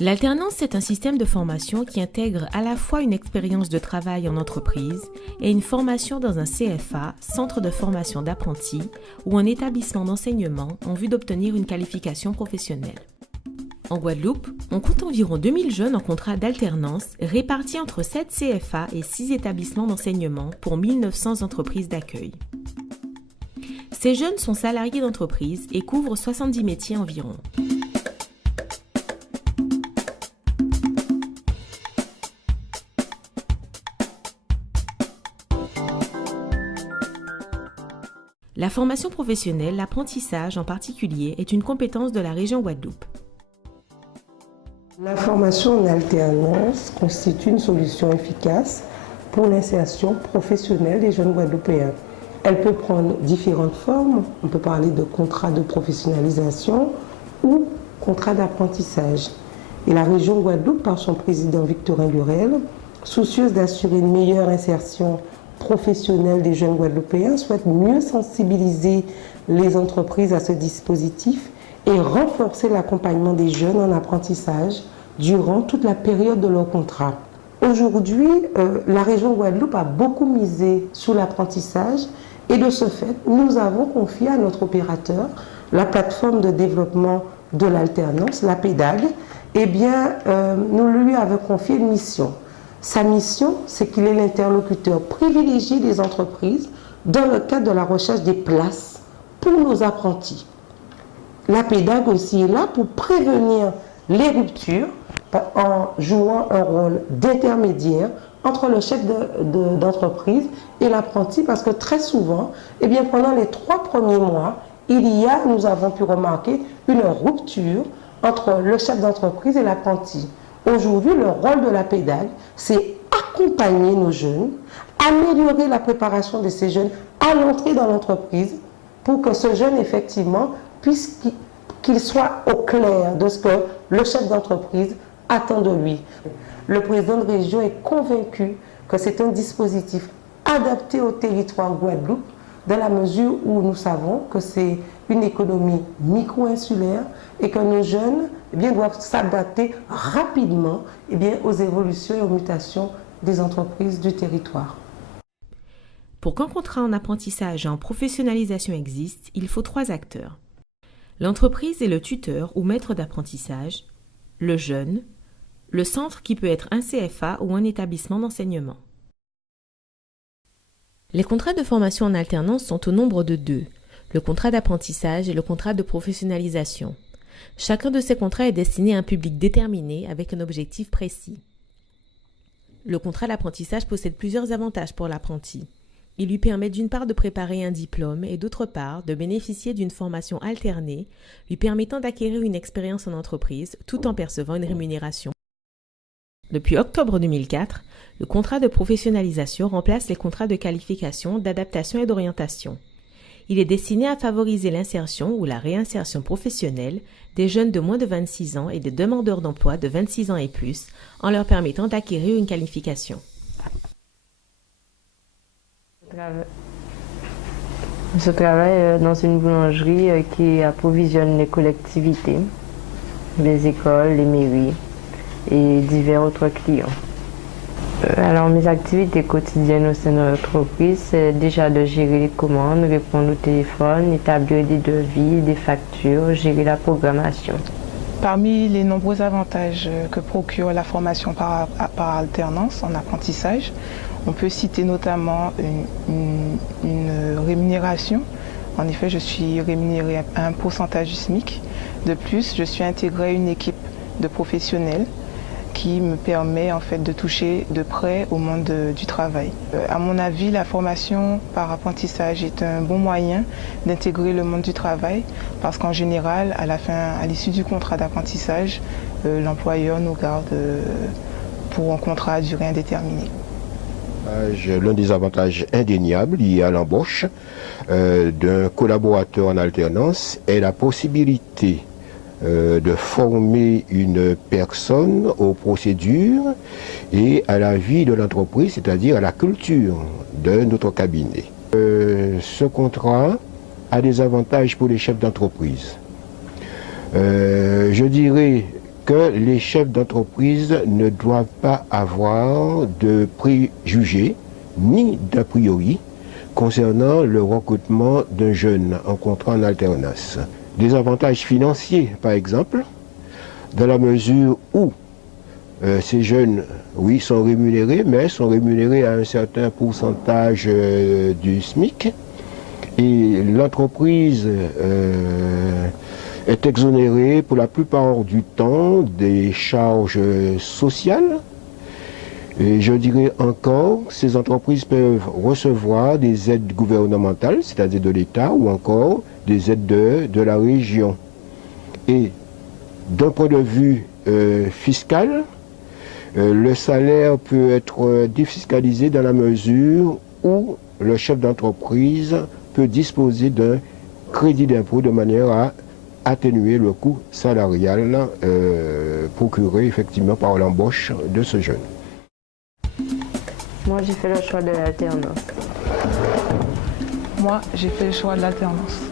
L'alternance, c'est un système de formation qui intègre à la fois une expérience de travail en entreprise et une formation dans un CFA, centre de formation d'apprentis, ou un établissement d'enseignement en vue d'obtenir une qualification professionnelle. En Guadeloupe, on compte environ 2000 jeunes en contrat d'alternance répartis entre 7 CFA et 6 établissements d'enseignement pour 1900 entreprises d'accueil. Ces jeunes sont salariés d'entreprise et couvrent 70 métiers environ. La formation professionnelle, l'apprentissage en particulier, est une compétence de la région Guadeloupe. La formation en alternance constitue une solution efficace pour l'insertion professionnelle des jeunes Guadeloupéens. Elle peut prendre différentes formes. On peut parler de contrat de professionnalisation ou contrat d'apprentissage. Et la région Guadeloupe, par son président Victorin Lurel, soucieuse d'assurer une meilleure insertion professionnelle des jeunes Guadeloupéens, souhaite mieux sensibiliser les entreprises à ce dispositif et renforcer l'accompagnement des jeunes en apprentissage durant toute la période de leur contrat. Aujourd'hui, la région Guadeloupe a beaucoup misé sur l'apprentissage et de ce fait, nous avons confié à notre opérateur, la plateforme de développement de l'alternance, la PEDAG, nous lui avons confié une mission. Sa mission, c'est qu'il est l'interlocuteur privilégié des entreprises dans le cadre de la recherche des places pour nos apprentis. La PEDAG aussi est là pour prévenir les ruptures en jouant un rôle d'intermédiaire entre le chef d'entreprise et l'apprenti, parce que très souvent, pendant les 3 premiers mois, nous avons pu remarquer une rupture entre le chef d'entreprise et l'apprenti. Aujourd'hui, le rôle de la PEDAG, c'est accompagner nos jeunes, améliorer la préparation de ces jeunes à l'entrée dans l'entreprise pour que ce jeune, effectivement, puisse qu'il soit au clair de ce que le chef d'entreprise attend de lui. Le président de région est convaincu que c'est un dispositif adapté au territoire Guadeloupe, dans la mesure où nous savons que c'est une économie micro-insulaire et que nos jeunes doivent s'adapter rapidement aux évolutions et aux mutations des entreprises du territoire. Pour qu'un contrat en apprentissage et en professionnalisation existe, il faut 3 acteurs. L'entreprise est le tuteur ou maître d'apprentissage, le jeune, le centre qui peut être un CFA ou un établissement d'enseignement. Les contrats de formation en alternance sont au nombre de 2, le contrat d'apprentissage et le contrat de professionnalisation. Chacun de ces contrats est destiné à un public déterminé avec un objectif précis. Le contrat d'apprentissage possède plusieurs avantages pour l'apprenti. Il lui permet d'une part de préparer un diplôme et d'autre part de bénéficier d'une formation alternée lui permettant d'acquérir une expérience en entreprise tout en percevant une rémunération. Depuis octobre 2004, le contrat de professionnalisation remplace les contrats de qualification, d'adaptation et d'orientation. Il est destiné à favoriser l'insertion ou la réinsertion professionnelle des jeunes de moins de 26 ans et des demandeurs d'emploi de 26 ans et plus, en leur permettant d'acquérir une qualification. Je travaille dans une boulangerie qui approvisionne les collectivités, les écoles, les mairies et divers autres clients. Alors mes activités quotidiennes au sein de l'entreprise, c'est déjà de gérer les commandes, répondre au téléphone, établir des devis, des factures, gérer la programmation. Parmi les nombreux avantages que procure la formation par alternance en apprentissage, on peut citer notamment une rémunération. En effet, je suis rémunérée à un pourcentage du SMIC. De plus, je suis intégrée à une équipe de professionnels qui me permet en fait de toucher de près au monde du travail. À mon avis, la formation par apprentissage est un bon moyen d'intégrer le monde du travail parce qu'en général, à l'issue du contrat d'apprentissage, l'employeur nous garde pour un contrat à durée indéterminée. L'un des avantages indéniables liés à l'embauche d'un collaborateur en alternance est la possibilité de former une personne aux procédures et à la vie de l'entreprise, c'est-à-dire à la culture de notre cabinet. Ce contrat a des avantages pour les chefs d'entreprise. Je dirais que les chefs d'entreprise ne doivent pas avoir de préjugés ni d'a priori concernant le recrutement d'un jeune en contrat en alternance. Des avantages financiers, par exemple, dans la mesure où ces jeunes, oui, sont rémunérés, mais sont rémunérés à un certain pourcentage du SMIC. Et l'entreprise est exonérée pour la plupart du temps des charges sociales. Et je dirais encore, ces entreprises peuvent recevoir des aides gouvernementales, c'est-à-dire de l'État, ou encore des aides de la région. Et d'un point de vue fiscal, le salaire peut être défiscalisé dans la mesure où le chef d'entreprise peut disposer d'un crédit d'impôt de manière à atténuer le coût salarial procuré effectivement par l'embauche de ce jeune. Moi, j'ai fait le choix de l'alternance. Moi, j'ai fait le choix de l'alternance.